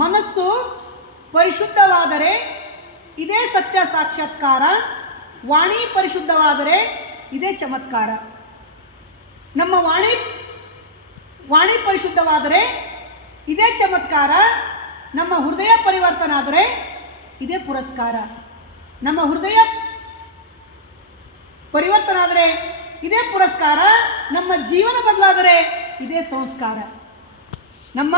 ಮನಸ್ಸು ಪರಿಶುದ್ಧವಾದರೆ ಇದೇ ಸತ್ಯ ಸಾಕ್ಷಾತ್ಕಾರ, ವಾಣಿ ಪರಿಶುದ್ಧವಾದರೆ ಇದೇ ಚಮತ್ಕಾರ. ನಮ್ಮ ವಾಣಿ ಪರಿಶುದ್ಧವಾದರೆ ಇದೇ ಚಮತ್ಕಾರ, ನಮ್ಮ ಹೃದಯ ಪರಿವರ್ತನ ಆದರೆ ಇದೇ ಪುರಸ್ಕಾರ. ನಮ್ಮ ಹೃದಯ ಪರಿವರ್ತನ ಆದರೆ ಇದೇ ಪುರಸ್ಕಾರ, ನಮ್ಮ ಜೀವನ ಬದಲಾದರೆ ಇದೇ ಸಂಸ್ಕಾರ. ನಮ್ಮ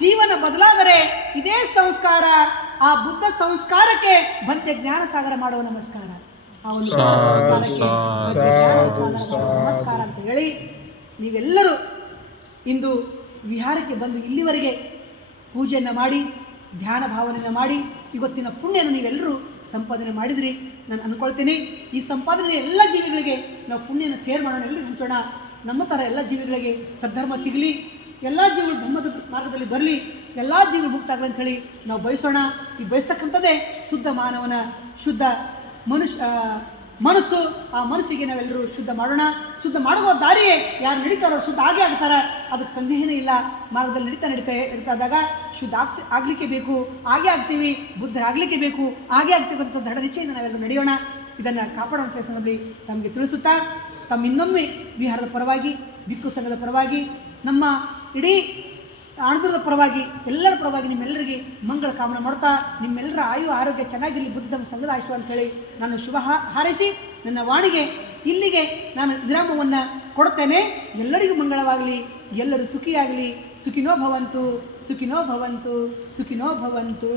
ಜೀವನ ಬದಲಾದರೆ ಇದೇ ಸಂಸ್ಕಾರ. ಆ ಬುದ್ಧ ಸಂಸ್ಕಾರಕ್ಕೆ ಬಂತೆ ಜ್ಞಾನಸಾಗರ ಮಾಡುವ ನಮಸ್ಕಾರ. ಆ ಒಂದು ನಮಸ್ಕಾರ ಅಂತ ಹೇಳಿ ನೀವೆಲ್ಲರೂ ಇಂದು ವಿಹಾರಕ್ಕೆ ಬಂದು ಇಲ್ಲಿವರೆಗೆ ಪೂಜೆಯನ್ನು ಮಾಡಿ ಧ್ಯಾನ ಭಾವನೆಯನ್ನು ಮಾಡಿ ಇವತ್ತಿನ ಪುಣ್ಯನ ನೀವೆಲ್ಲರೂ ಸಂಪಾದನೆ ಮಾಡಿದ್ರಿ ನಾನು ಅಂದ್ಕೊಳ್ತೀನಿ. ಈ ಸಂಪಾದನೆ ಎಲ್ಲ ಜೀವಿಗಳಿಗೆ ನಾವು ಪುಣ್ಯನ ಸೇರ್ ಮಾಡೋಣ, ಎಲ್ಲರೂ ಹಂಚೋಣ. ನಮ್ಮ ಥರ ಎಲ್ಲ ಜೀವಿಗಳಿಗೆ ಸದ್ಧರ್ಮ ಸಿಗಲಿ, ಎಲ್ಲ ಜೀವಿಗಳು ಧರ್ಮದ ಮಾರ್ಗದಲ್ಲಿ ಬರಲಿ, ಎಲ್ಲ ಜೀವಿಗಳು ಮುಕ್ತ ಆಗಲಿ ಅಂಥೇಳಿ ನಾವು ಬಯಸೋಣ. ಈ ಬಯಸ್ತಕ್ಕಂಥದ್ದೇ ಶುದ್ಧ ಮಾನವನ ಶುದ್ಧ ಮನಸ್ಸು. ಆ ಮನಸ್ಸಿಗೆ ನಾವೆಲ್ಲರೂ ಶುದ್ಧ ಮಾಡೋಣ. ಶುದ್ಧ ಮಾಡುವ ದಾರಿಯೇ ಯಾರು ನಡೀತಾರೋ ಶುದ್ಧ ಆಗೇ ಆಗ್ತಾರೆ, ಅದಕ್ಕೆ ಸಂದೇಹನೇ ಇಲ್ಲ. ಮಾರ್ಗದಲ್ಲಿ ನಡೀತಾ ಇದ್ದಾಗ ಶುದ್ಧ ಆಗಲಿಕ್ಕೆ ಬೇಕು, ಹಾಗೇ ಆಗ್ತೀವಿ. ಬುದ್ಧರಾಗಲಿಕ್ಕೆ ಬೇಕು, ಹಾಗೇ ಆಗ್ತೀವಿ ಅಂತ ದೃಢ ನಿಶ್ಚಯದಿಂದ ನಾವೆಲ್ಲರೂ ನಡೆಯೋಣ. ಇದನ್ನು ಕಾಪಾಡುವಂಥ ಸಂದರ್ಭದಲ್ಲಿ ತಮಗೆ ತಿಳಿಸುತ್ತಾ, ತಮ್ಮ ಇನ್ನೊಮ್ಮೆ ವಿಹಾರದ ಪರವಾಗಿ, ಬಿಕ್ಕು ಸಂಘದ ಪರವಾಗಿ, ನಮ್ಮ ಇಡೀ ಆಣದೂರದ ಪರವಾಗಿ, ಎಲ್ಲರ ಪರವಾಗಿ ನಿಮ್ಮೆಲ್ಲರಿಗೆ ಮಂಗಳ ಕಾಮನೆ ಮಾಡ್ತಾ, ನಿಮ್ಮೆಲ್ಲರ ಆಯು ಆರೋಗ್ಯ ಚೆನ್ನಾಗಿರಲಿ, ಬುದ್ಧ ಸಂಘದ ಆಶೀರ್ವಾದ ಅಂತೇಳಿ ನಾನು ಶುಭ ಹಾರೈಸಿ ನನ್ನ ವಾಣಿಗೆ ಇಲ್ಲಿಗೆ ನಾನು ವಿರಾಮವನ್ನು ಕೊಡುತ್ತೇನೆ. ಎಲ್ಲರಿಗೂ ಮಂಗಳವಾಗಲಿ, ಎಲ್ಲರೂ ಸುಖಿಯಾಗಲಿ. ಸುಖಿನೋ ಭವಂತು, ಸುಖಿನೋ ಭವಂತು, ಸುಖಿನೋ ಭವಂತು.